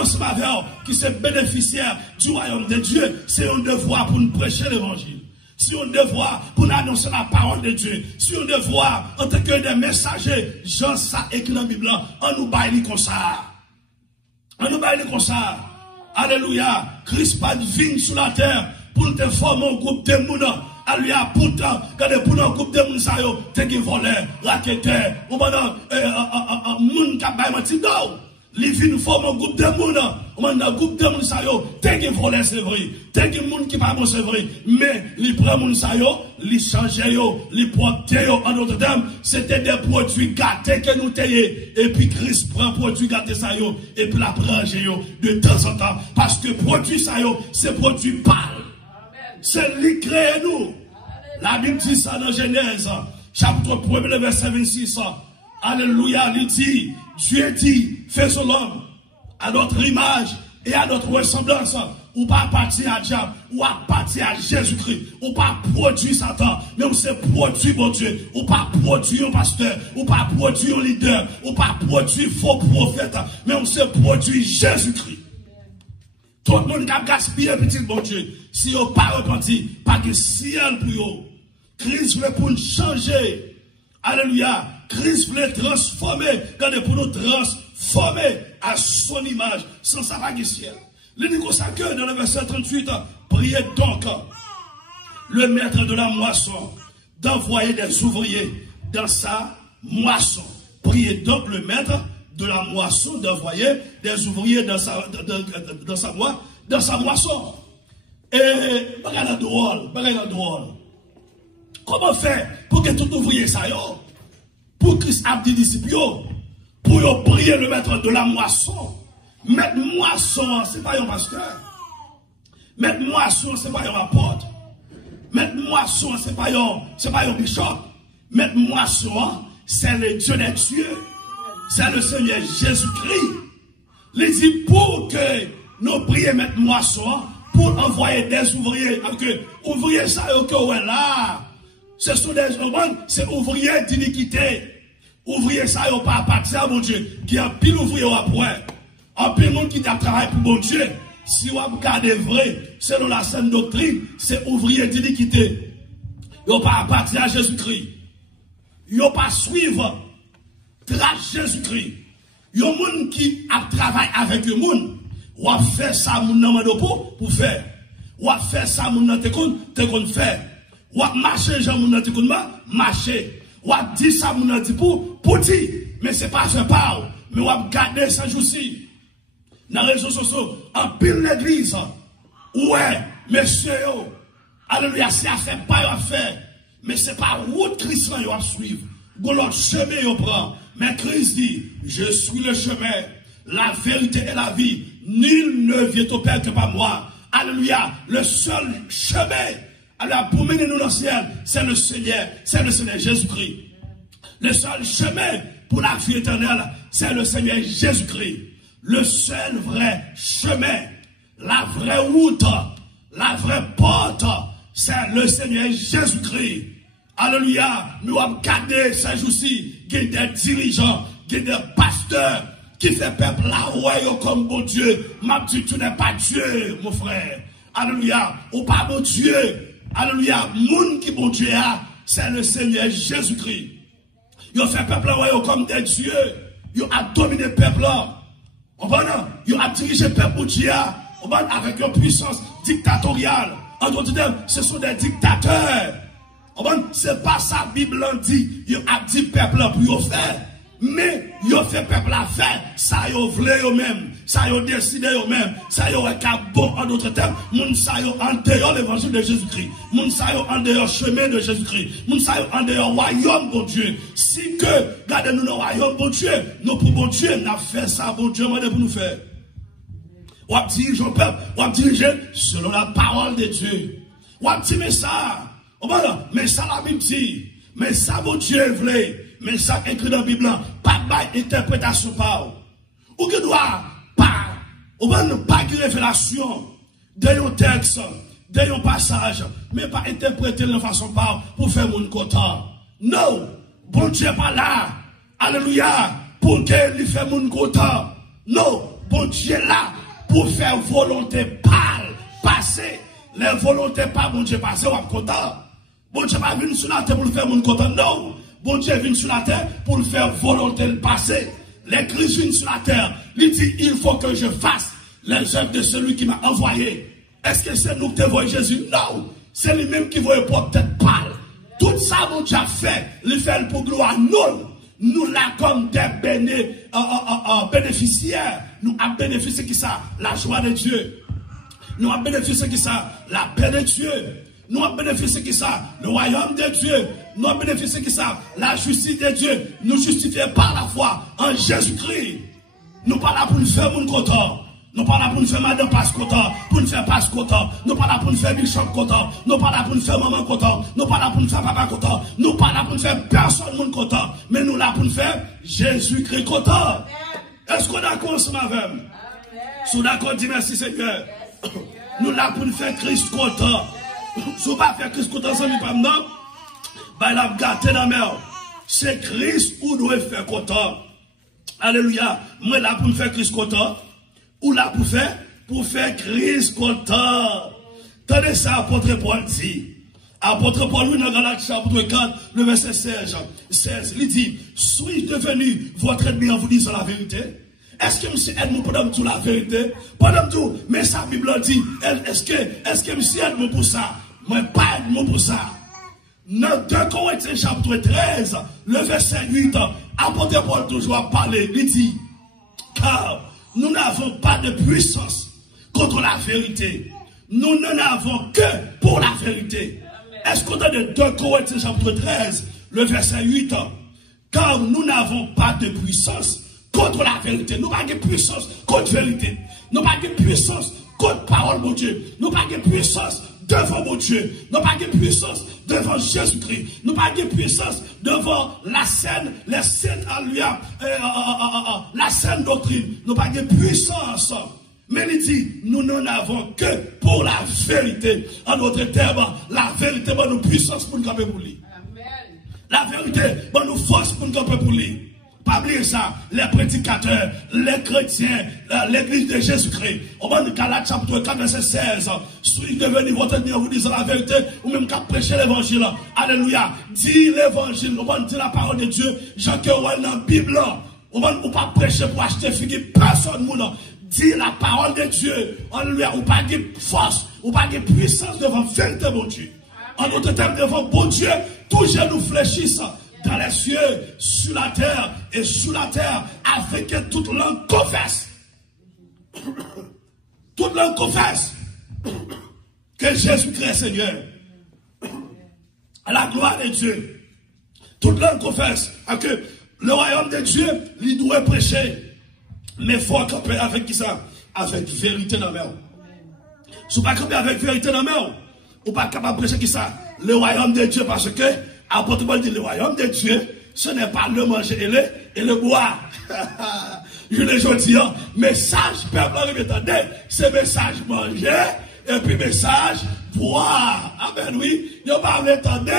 qui c'est bénéficiaire du royaume de Dieu, c'est un devoir pour nous prêcher l'évangile. C'est un devoir pour nous annoncer la parole de Dieu. C'est un devoir en tant que des messagers. Jean, ça écrit dans la Bible, on nous baille comme ça. On nous baille comme ça. Alléluia. Christ pas de vigne sur la terre pour nous former un groupe de monde. Alléluia. Pourtant, regardez, pour un groupe de monde, ça y est, t'es qui volait, raqueteur, ou maintenant, monde qui a baillé menti d'eau. Les filles nous forment un groupe de monde. On a un groupe de monde, ça y est, t'es qui volait, c'est vrai. T'es qui monde qui pas bon, c'est vrai. Mais, les prend monde, ça y est, les changer, les porter, en d'autres termes, c'était des produits gâtés que nous taillons. Et puis, Christ prend produits gâtés, ça y est, et puis la prend, de temps en temps. Parce que produit, ça y est, c'est produit pâle. C'est lui créé nous. La Bible dit ça dans Genèse, chapitre 1, verset 26. Alléluia, il dit, Dieu dit, faisons l'homme à notre image et à notre ressemblance. Ou pas partir à diable, ou à partir à Jésus-Christ. Ou pas produire Satan, mais on s'est produit, mon Dieu. Ou pas produire un pasteur, ou pas produire un leader, ou pas produire faux prophète, mais on s'est produit Jésus-Christ. Tout le monde qui a gaspillé petit bon Dieu. Si on pas repenti, pas de ciel pour eux. Christ voulait pour nous changer. Alléluia. Christ voulait transformer, pour nous transformer à son image, sans sa vague ciel. Le dit comme ça que dans le verset 38, priez donc le maître de la moisson d'envoyer des ouvriers dans sa moisson. Priez donc le maître de la moisson d'envoyer des ouvriers dans sa moisson. Et, regardez drôle. Comment faire pour que tout ouvrier ça yo? Pour Christ a dit disciples, pour prier le maître de la moisson. Maître moisson, c'est pas un pasteur. Maître moisson, c'est pas un apôtre. Maître moisson, c'est pas un bishop. Maître moisson, c'est le Dieu des dieux. C'est le Seigneur Jésus-Christ. Il dit pour que nous prions maître moisson, pour envoyer des ouvriers. Ouvriers, ça, là. Ce sont des hommes, c'est ouvriers d'iniquité. Ouvriers, ça, yon pas partir à mon Dieu. Qui a pile ouvrier après. En pile monde qui travaille pour mon Dieu. Si on regarde vrai, selon la saine doctrine, c'est ouvrier d'iniquité. Yon pas partir à Jésus-Christ. Yon pas suivre trace Jésus-Christ. Yon monde qui a travaillé avec le monde. Ou a fait ça, moun nan mando pour faire. Ou a fait ça, moun nan te kon faire. Ou a marché, Jean moun nan te kon marcher. Ou a dit ça, moun nan te pour dire. Mais c'est pas fait par. Mais ou a gardé ça aussi. Dans les réseaux sociaux, en pile l'église. Ouais, monsieur, alléluia, c'est à faire, pas à faire. Mais c'est pas route Christ là, à suivre. Bon, l'autre chemin, on prend. Mais Christ dit, je suis le chemin, la vérité et la vie. Nul ne vient au Père que par moi. Alléluia. Le seul chemin, alors pour mener nous dans le ciel, c'est le Seigneur Jésus-Christ. Le seul chemin pour la vie éternelle, c'est le Seigneur Jésus-Christ. Le seul vrai chemin, la vraie route, la vraie porte, c'est le Seigneur Jésus-Christ. Alléluia. Nous avons gardé ces jours-ci, des dirigeants, des pasteurs, qui fait peuple la royaume comme bon Dieu. Ma dit, tu n'es pas Dieu, mon frère. Alléluia. Ou pas bon Dieu. Alléluia. Moun qui bon Dieu a, c'est le Seigneur Jésus-Christ. Ils ont fait peuple comme des dieux. Ils ont dominé le peuple. Ils ont dirigé le peuple Dieu avec une puissance dictatoriale. En d'autres termes, ce sont des dictateurs. C'est pas ça la Bible dit. Ils ont dit peuple pour faire. Mais ils ont fait peuple à faire. Ça ils ont voulu eux-mêmes. Ça ils ont décidé eux-mêmes. Ça ils ont bon en d'autres termes. Moun ça ils ont en dehors l'évangile de Jésus-Christ. Moun ça ils ont en dehors chemin de Jésus-Christ. Moun ça ils ont en dehors royaume bon Dieu. Si que, regardez-nous dans le royaume bon Dieu. Nous pour bon Dieu, nous avons fait ça bon Dieu, pour nous faire. On va diriger le peuple. On va diriger selon la parole de Dieu. On va dire mais ça. Mais ça la Bible dit. Mais ça bon Dieu voulait. Mais ça écrit dans la Bible, pas d'interprétation par ou que doit pas, ou bien pas de révélation d'un texte, d'un passage, mais pas interpréter de façon par pour faire mon content. Non, bon Dieu pas là, alléluia, pour qu'il fasse mon content. Non, bon Dieu là pour faire volonté par passer, les volontés par bon Dieu passer, on va content. Bon Dieu pas venu sur la terre pour le faire mon content, non. Bon Dieu vient sur la terre pour le faire volonté le passer. Les Christ viennent sur la terre. Il dit, il faut que je fasse les œuvres de celui qui m'a envoyé. Est-ce que c'est nous qui te voyons Jésus? Non. C'est lui-même qui voit peut-être pas. Tout ça, bon Dieu a fait. Il fait pour gloire. Nous là comme des bénéficiaires. Nous avons bénéficié qui ça? La joie de Dieu. Nous avons bénéficié qui ça? La paix de Dieu. Nous avons bénéficié qui ça? Le royaume de Dieu. Nous avons bénéficié qui ça? La justice de Dieu. Nous justifiés par la foi en Jésus-Christ. Nous pas là pour nous faire mon content. Nous pas là pour nous faire madame passe content. Pour nous faire passe content. Nous pas là pour nous faire bishop content. Nous pas là pour nous faire maman content. Nous pas là pour nous faire papa content. Nous pas là pour nous faire personne mon content. Mais nous là pour nous faire Jésus-Christ content. Est-ce qu'on est d'accord ensemble avec nous? Si on est d'accord, dis merci Seigneur. Nous là pour nous faire Christ content. Si on ne pas faire Christ content, ça n'est pas maintenant. Ben, il a gâté dans la mer. C'est Christ où doit faire content. Alléluia. Moi, là, pour me faire Christ content. Ou là, pour faire Christ content. Tenez ça, apôtre Paul dit. Apôtre Paul, oui, dans Galates, chapitre 4, le verset 16, il dit, suis-je devenu votre ennemi en vous disant la vérité? Est-ce que monsieur aide-moi pour dire la vérité? Pendant tout, mais sa Bible dit, est-ce que monsieur aide-moi pour ça? Moi, pas aide-moi pour ça. Dans 2 Corinthiens chapitre 13, le verset 8, apôtre Paul toujours parler, il dit, car nous n'avons pas de puissance contre la vérité. Nous n'en avons que pour la vérité. Est-ce qu'on a de 2 Corinthiens chapitre 13, le verset 8, car nous n'avons pas de puissance contre la vérité. Nous n'avons pas de puissance contre la vérité. Nous n'avons pas de puissance contre la parole de Dieu. Nous n'avons pas de puissance devant mon Dieu. Nous n'avons pas de puissance devant Jésus-Christ. Nous n'avons pas de puissance devant la scène, les scènes alléluia, la scène doctrine. Nous n'avons pas de puissance. Mais il dit, nous n'en avons que pour la vérité. En d'autres termes, la vérité va nous puissance pour nous camper pour lui. La vérité va nous force pour nous camper pour lui. Pas oublier ça, les prédicateurs, les chrétiens, l'église de Jésus-Christ. Au moment de Galates chapitre 4, verset 16. Suis devenu votre ennemi en vous disant la vérité, ou même qu'à prêcher l'évangile. Alléluia. Dis l'évangile, au moment de dire la parole de Dieu, Jacques Owen dans la Bible. Au moment où pas prêcher pour acheter figue, personne ne dit la parole de Dieu. Alléluia. Ou pas de force, ou pas de puissance devant vérité, mon Dieu. En d'autres termes, devant bon Dieu, tous nous fléchissent dans les cieux, sur la terre et sous la terre, afin que toute langue confesse. Toute langue confesse que Jésus-Christ est Seigneur. À la gloire de Dieu. Toute langue confesse que le royaume de Dieu, il doit prêcher. Mais il faut camper avec qui ça? Avec vérité dans la main. Si vous ne pouvez pas camper avec vérité dans la main, vous ne pouvez pas capable de prêcher qui ça? Le royaume de Dieu, parce que apôtre Paul dit le royaume de Dieu, ce n'est pas le manger et le boire. Je le dis, message, peuple, attendez, c'est message manger et puis message boire. Amen, oui. Il n'y a pas attendez,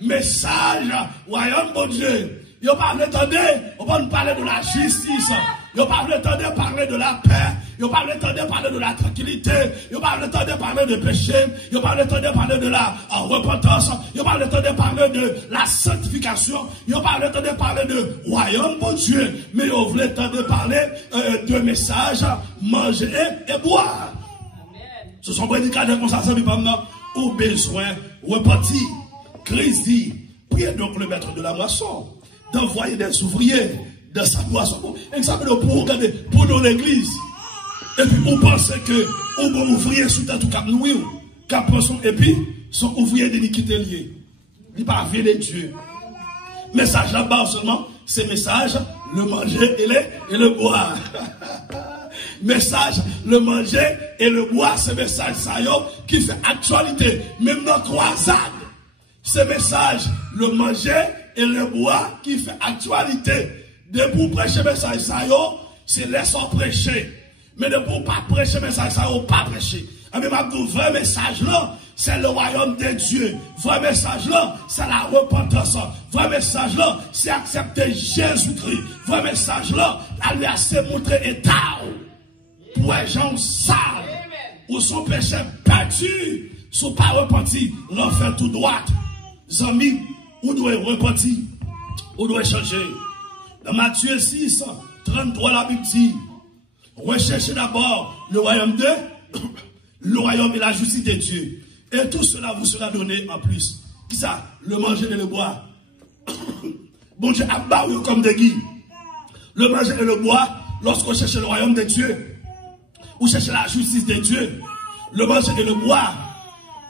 message, royaume de Dieu. Il n'y a pas attendez, on va nous parler de la justice. Il n'y a pas attendez, parler de la paix. Il n'y a pas le temps de parler de la tranquillité. Il n'y a pas le temps de parler de péché. Il n'y a pas le temps de parler de la repentance. Il n'y a pas le temps de parler de la sanctification. Il n'y a pas le temps de parler de royaume, bon Dieu. Mais il y a le temps de parler de messages, manger et boire. Ce sont prédicateurs comme ça, ça au besoin, repentir, crise dit, priez donc le maître de la moisson, d'envoyer des ouvriers dans sa moisson. Exemple pour regarder, pour dans l'église. Et puis on pense que on va ouvrier sous tout cap nous, cap son et puis son ouvrier d'iniquité lié. Il pas venir de Dieu. Message là-bas seulement, c'est message, le manger et le boire. Message, le manger et le boire, c'est message ça qui fait actualité. Même dans croisade, c'est message, le manger et le boire qui fait actualité. De pour prêcher message ça c'est laissons prêcher. Mais de pour pas prêcher message ça pas prêcher. Mais ma vrai message là, c'est le royaume de Dieu. Vrai message là, c'est la repentance. Vrai message là, c'est accepter Jésus-Christ. Vrai message là, elle lui a se montrer état. Pour les gens sales, ou son péché perdu, sont pas repentis, l'enfer tout droit. Amis, ou doit repentir, ou doit changer. Dans Matthieu 6, 33, la Bible dit, recherchez d'abord le royaume de le royaume et la justice de Dieu. Et tout cela vous sera donné en plus. Qui ça? Le manger et le boire. Bon Dieu, abat comme des guides. Le manger et le boire, lorsqu'on cherche le royaume de Dieu, ou cherchez la justice de Dieu, le manger et le boire,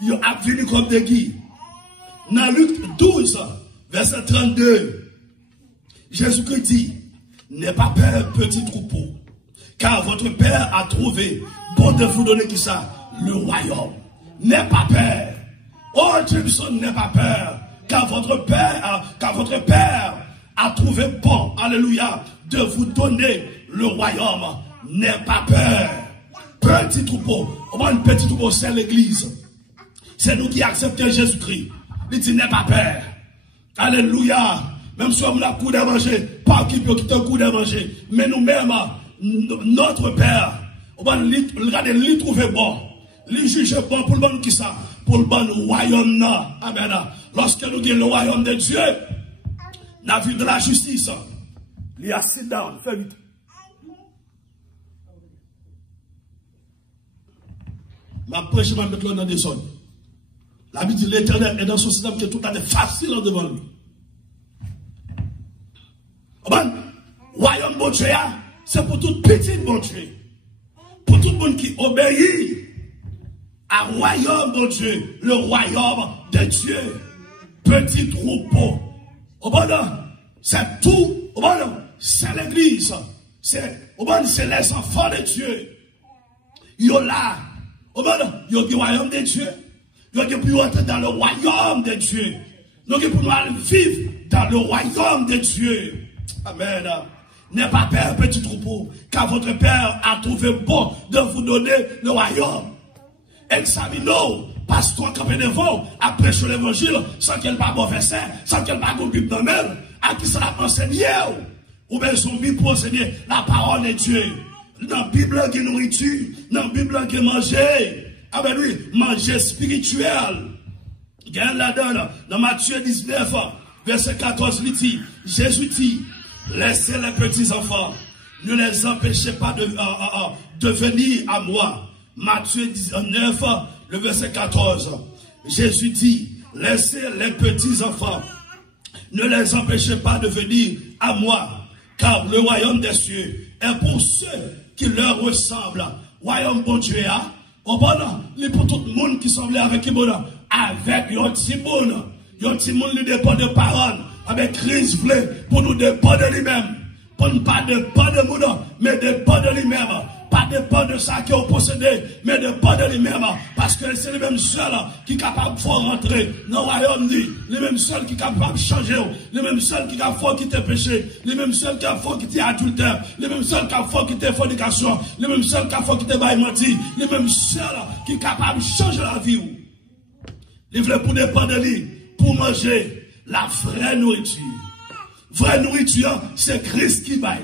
ils ont venu comme des guides. Dans Luc 12, verset 32, Jésus-Christ dit, n'aie pas peur, petit troupeau, car votre Père a trouvé bon de vous donner qui ça? Le royaume. N'aie pas peur. Oh, Jameson, n'aie pas peur, car votre Père a trouvé bon, alléluia, de vous donner le royaume. N'aie pas peur. Petit troupeau, un petit troupeau, c'est l'église. C'est nous qui acceptons Jésus-Christ. Il dit, n'aie pas peur. Alléluia. Même si on a coup de manger, pas qui peut quitter un coup de manger. Mais nous-mêmes, notre Père, on va lui trouver bon. Lui juger bon pour le bon qui ça? Pour le bon royaume. Amen. Lorsque nous disons le royaume de Dieu, la vie de la justice, il y a sit down, fais vite. Ma prêche va mettre dans des zones. La Bible dit l'Éternel est dans son système qui est tout à fait facile devant lui. Bon, royaume bon Dieu, c'est pour tout petit bon Dieu. Pour tout le monde qui obéit à royaume bon Dieu, le royaume de Dieu. Petit troupeau. C'est tout. C'est l'église. C'est les enfants de Dieu. Ils sont là. Ils ont le royaume de Dieu. Ils ont pu entrer dans le royaume de Dieu. Ils ont pu vivre dans le royaume de Dieu. Amen. N'aie pas peur, petit troupeau, car votre Père a trouvé bon de vous donner le royaume. Examinons, pasteur campé devant, à prêcher l'évangile, sans qu'elle pas bon verset, sans qu'elle pas bon Bible dans elle, à qui ça l'a enseigné, ou bien son vie pour enseigner la parole de Dieu. Dans la Bible, il y a nourriture, dans la Bible, il y a manger. Ah ben oui, manger spirituel. Il y a là-dedans, dans Matthieu 19, verset 14, il dit, Jésus dit, laissez les petits enfants, ne les empêchez pas de venir à moi. Matthieu 19, le verset 14. Jésus dit, laissez les petits enfants, ne les empêchez pas de venir à moi, car le royaume des cieux est pour ceux qui leur ressemblent. Royaume bon Dieu, il pour tout le monde qui semble avec lui, avec yon petit monde. Yon petit monde lui dépend de parole. Avec Christ pour nous dépendre de lui-même. Pour ne pas dépendre de nous, mais dépendre de lui-même. Pas dépendre de ça qui est possédé, mais dépendre de lui-même. Parce que c'est lui-même seul qui est capable de rentrer dans le royaume. Lui-même seul qui est capable de changer. Lui-même seul qui est capable de quitter péché. Lui-même seul qui est capable de quitter adultère. Lui-même seul qui est capable de quitter fornication. Lui-même seul qui est capable de quitter baillementi. Lui-même seul qui est capable de changer la vie. Il veut pour dépendre de lui, pour manger la vraie nourriture. Vraie nourriture, c'est Christ qui baille.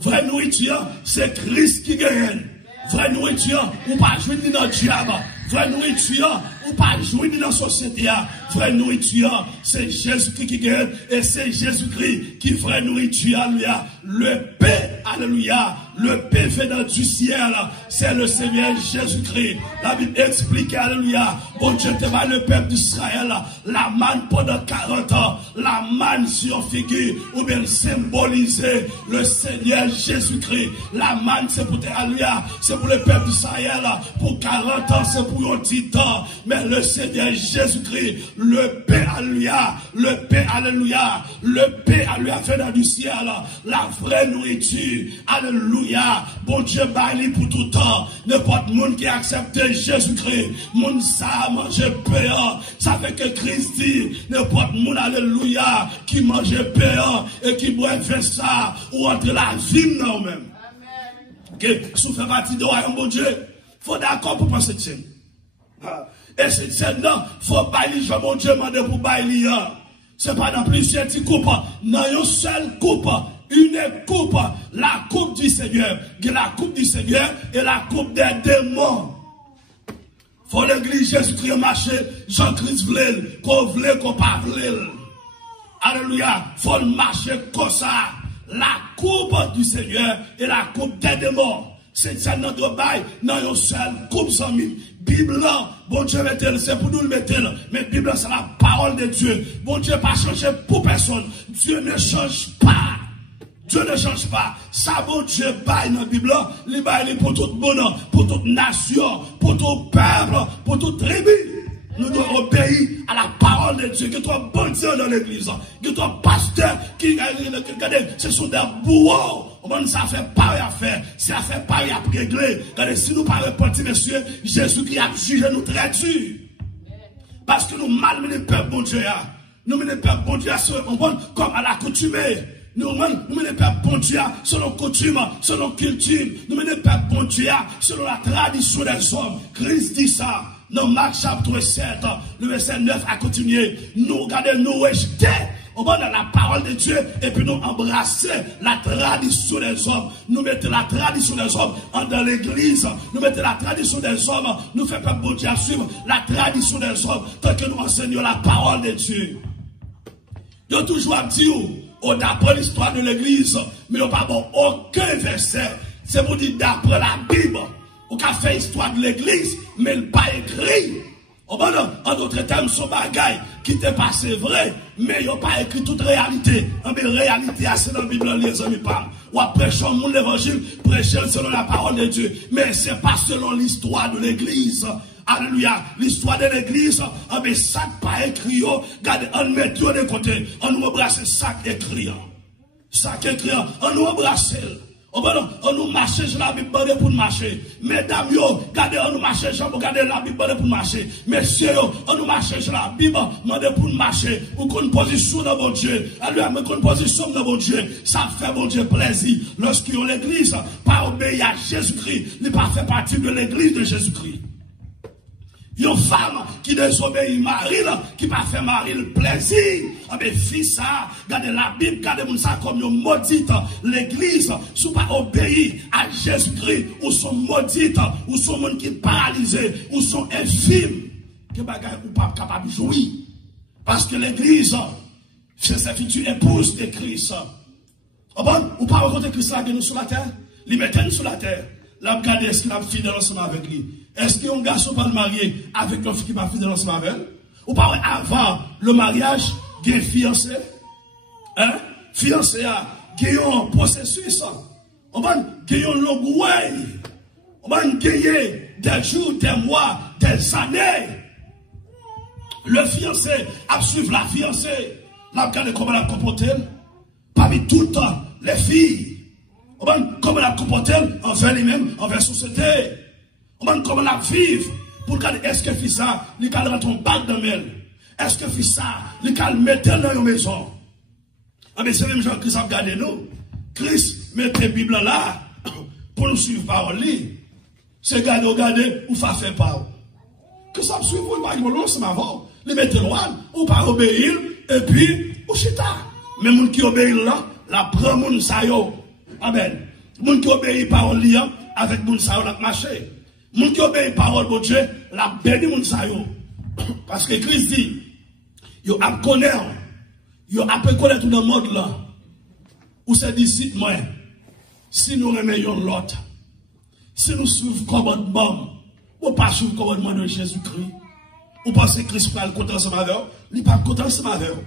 Vraie nourriture, c'est Christ qui gagne. Vraie nourriture, ou pas jouer dans le diable. Vraie nourriture, ou pas jouer dans la société. Vraie nourriture, c'est Jésus-Christ qui gagne. Et c'est Jésus-Christ qui vraie nourriture. Alléluia. Le paix, alléluia. Le paix venant du ciel, c'est le Seigneur Jésus-Christ. La Bible explique, alléluia. Bon Dieu te va le peuple d'Israël. La manne pendant 40 ans. La manne sur figure, ou bien symboliser le Seigneur Jésus-Christ. La manne, c'est pour alléluia. C'est pour le peuple d'Israël. Pour 40 ans, c'est pour un petit temps. Mais le Seigneur Jésus-Christ, le paix, alléluia. Le paix, alléluia. Le paix, alléluia, venant du ciel. La vraie nourriture, alléluia. Bon Dieu, baille pour tout temps. N'importe monde qui accepte Jésus-Christ, monde ça mange payant. Ça fait que Christ dit, n'importe monde, alléluia, qui mange payant et qui boit ça, ou entre la vie non même. Ok, si vous faites partie de royaume, bon Dieu, faut d'accord pour penser de ça. Et c'est ça, non, faut bailler, bon Dieu, demander pour bailler. C'est pas dans plusieurs petits coupes, dans une seule coupe. Une coupe, la coupe du Seigneur, la coupe du Seigneur et la coupe des démons. Faut l'église Jésus-Christ marcher, Jean-Christ voulait, qu'on voulait, qu'on pas voulait. Alléluia, faut marcher comme ça. La coupe du Seigneur et la coupe des démons. C'est ça notre bail, dans une seule coupe sans mille. Bible là, bon Dieu mettez-le, c'est pour nous le mettre. Mais Bible c'est la parole de Dieu. Bon Dieu pas changer pour personne. Dieu ne change pas. Dieu ne change pas. Ça, bon Dieu, baille dans la Bible, il baille pour tout le monde, pour toute nation, pour tout peuple, pour toute tribu. Nous devons obéir à la parole de Dieu. Que toi, bon Dieu dans l'église, que toi, pasteur, qui, ce sont des bourreaux. Ça fait pareil à faire. Ça fait pareil à régler. Si nous ne parlons pas, monsieur, Jésus qui a jugé nous très dur. Parce que nous malmenons le peuple, bon Dieu. Nous menons le peuple, bon Dieu, comme à l'accoutumée. Nous menons le peuple bon Dieu selon coutume, selon culture. Nous menons le peuple bon Dieu selon la tradition des hommes. Christ dit ça. Dans Marc chapitre 7, le verset 9 a continué. Nous regardons, nous rejeter. On va dans la parole de Dieu et puis nous embrasser la tradition des hommes. Nous mettons la tradition des hommes dans l'église. Nous mettons la tradition des hommes. Nous faisons peuple bon Dieu suivre la tradition des hommes tant que nous enseignons la parole de Dieu. Ils ont toujours dit, d'après l'histoire de l'église, mais on n'a pas aucun verset. C'est pour dire d'après la Bible. On a fait l'histoire de l'église, mais il n'est pas écrit. En d'autres termes, son bagaille qui t'est passé vrai, mais il n'a pas écrit toute réalité. Mais la réalité, c'est dans la Bible, les amis parlent. Ou prêchant l'évangile, prêchant selon la parole de Dieu. Mais ce n'est pas selon l'histoire de l'église. Alléluia. L'histoire de l'église, mais ça pas écrit. Regardez, on met tout de côté. On nous embrasse ça écrit. Ça écrit, on nous embrasse. On nous marche sur la Bible pour marcher. Mesdames, regardez, on nous marche sur la Bible pour marcher. Messieurs, on nous marche sur la Bible pour marcher. Ou qu'on position dans mon Dieu. Alléluia, mais qu'on position dans mon Dieu. Ça fait mon Dieu plaisir. Lorsqu'ils ont l'église, pas obéir à Jésus-Christ, il n'est pas fait partie de l'église de Jésus-Christ. Une femme qui désobéit mari, qui pas fait mari le plaisir. Mais fils ça, regardez la Bible, regardez ça comme une maudite. L'église, si pas obéir à Jésus-Christ, ou sont maudites, ou sont monde qui paralysés, ou sont infimes, que bagaille ou pas capable de jouir. Parce que l'église, c'est sa future épouse de Christ. Ou pas rencontrer Christ là, nous sur la terre? Il mettait nous sur la terre. Là, regardez, est-ce qu'il a fidèle ensemble avec lui? Est-ce qu'un garçon peut le marier avec une fille qui va fidèle ensemble avec elle? Ou pas avant le mariage, il y a un fiancé? Hein? Fiancé, il y a un processus. On va gagner un long way. On va gagner des jours, des mois, des années. Le fiancé a suivi la fiancée. Là, regardez comment elle a comporté. Parmi toutes les filles. Comment elle a comporté envers lui-même, envers la société. Comment elle a vécu pour regarder est-ce que fait ça, il a rentré un bac dans elle. Est-ce que fait ça, il a mis dans une maison. Mais c'est même Jean-Christ a regardé nous. Christ mette la Bible là pour nous suivre par lui. C'est regarder ou faire par. Que ça me suive, vous ne pouvez pas c'est avant. Les mettre loin, ou pas obéir, et puis, ou chita. Mais les gens qui obéissent là, la prend moun sa yo. Amen. Moun qui obéit parole liant avec moun sa yo la marché. Moun qui obéit parole de Dieu, la béni moun sa yo. Parce que Christ dit, yo ap connaître, yo ap connaître dans le monde là. Ou c'est disciples moi. Si nous remettons l'autre, si nous suivons le commandement, ou pas suivre le commandement de Jésus-Christ, ou pensez que Christ va le content ensemble avec vous, il n'est pas content ensemble avec vous.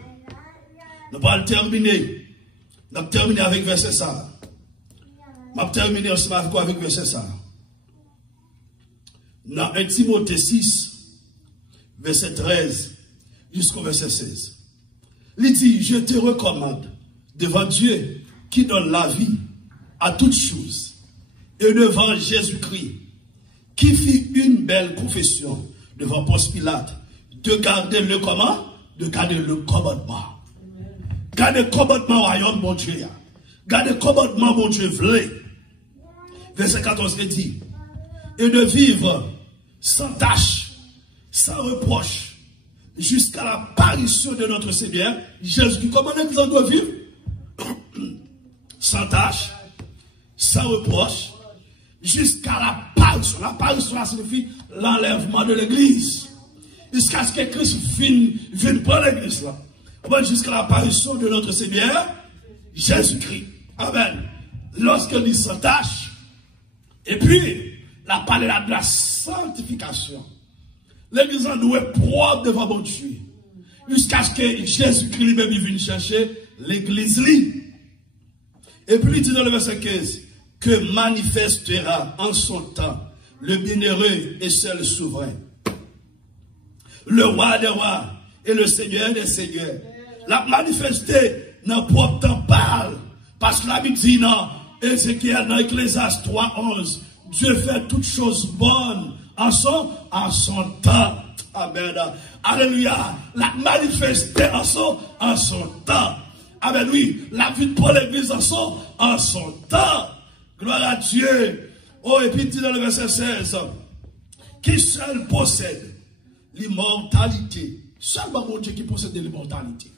Nous allons terminer. Nous allons terminer avec verset ça. Je vais terminer ensemble avec verset ça. Dans 1 Timothée 6, verset 13 jusqu'au verset 16. Il dit, je te recommande devant Dieu qui donne la vie à toutes choses et devant Jésus-Christ qui fit une belle confession devant Ponce Pilate de garder le comment? De garder le commandement. Garder le commandement royaume mon Dieu. Garder le commandement mon Dieu voulait. Verset 14 il dit, et de vivre sans tâche, sans reproche, jusqu'à l'apparition de notre Seigneur Jésus-Christ. Comment est-ce qu'on doit vivre? Sans tâche, sans reproche, jusqu'à l'apparition. L'apparition signifie l'enlèvement de l'église. Jusqu'à ce que Christ vienne prendre l'église là. Jusqu'à l'apparition de notre Seigneur Jésus-Christ. Amen. Lorsqu'on dit sans tâche, et puis, la parole de la sanctification. L'église en doit être propre devant mon Dieu. Jusqu'à ce que Jésus-Christ lui-même vienne chercher l'église. Et puis il dit dans le verset 15, que manifestera en son temps le bienheureux et seul souverain, le roi des rois et le seigneur des seigneurs. La manifester dans propre temps parle. Parce que la Bible dit dans Ézéchiel, dans Ecclésiaste 3:11, Dieu fait toutes choses bonnes en son temps. Amen. Alléluia. La manifester en son temps. Amen. Oui. La vie pour l'église en son temps. Gloire à Dieu. Oh, et puis il dit dans le verset 16, qui seul possède l'immortalité. Seulement mon Dieu qui possède l'immortalité.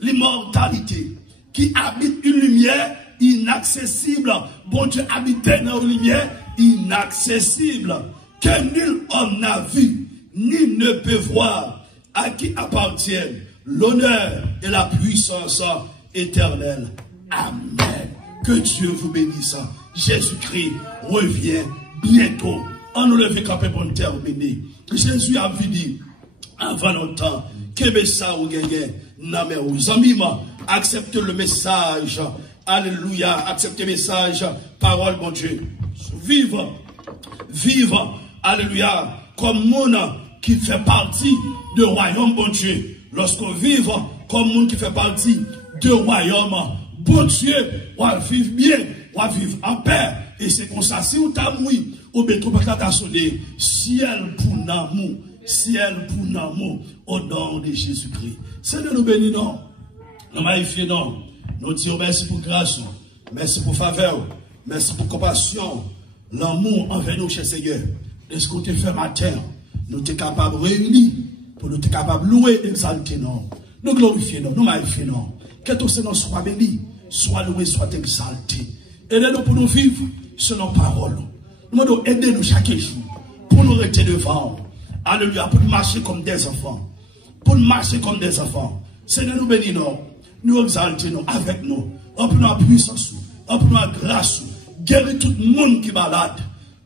L'immortalité. Qui habite une lumière inaccessible. Bon Dieu habite dans une lumière inaccessible. Que nul homme n'a vu, ni ne peut voir, à qui appartiennent l'honneur et la puissance éternelle. Amen. Que Dieu vous bénisse. Jésus-Christ revient bientôt. On nous lève quand pour terminer. Jésus a dit avant longtemps que ça ou gagné. Non mais aux amis, acceptez le message. Alléluia. Acceptez le message. Parole, mon Dieu. Vivre. Alléluia. Comme monde qui fait partie du royaume, bon Dieu. Lorsqu'on vive comme monde qui fait partie du royaume, bon Dieu, on va vivre bien, on va vivre en paix. Et c'est comme ça, si on t'a moui, ou bien tout le monde t'a sonné, ciel pour l'amour, au nom de Jésus-Christ. Seigneur, nous bénissons, nous magnifions, nous disons merci pour grâce, merci pour faveur, merci pour compassion, l'amour envers nous, cher Seigneur. De ce qu'on te fait matin, nous sommes capables de réunir, pour nous être capables de louer, exalter, non. Nous glorifions, nous magnifions. Que ton Seigneur soit béni, soit loué, soit exalté. Aidez-nous pour nous vivre selon parole. Nous demandons aider-nous chaque jour pour nous rester devant. Alléluia, pour nous marcher comme des enfants. Pour nous marcher comme des enfants. Seigneur, nous bénissons, nous exaltons avec nous. Remplis-nous à puissance, remplis-nous à grâce. Guéris tout le monde qui est malade.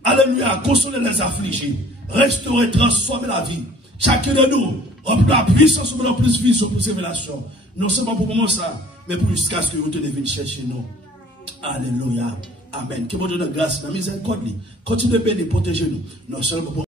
Alléluia, consoler les affligés. Restaurer, transformer la vie. Chacun de nous, remplis-nous à puissance, remplis-nous plus vision, plus révélation. Non seulement pour le moment ça, mais pour jusqu'à ce que vous devez chercher nous. Alléluia. Amen. Que vous donne grâce, la miséricorde. Continuez de bénir, protéger nous. Non seulement pour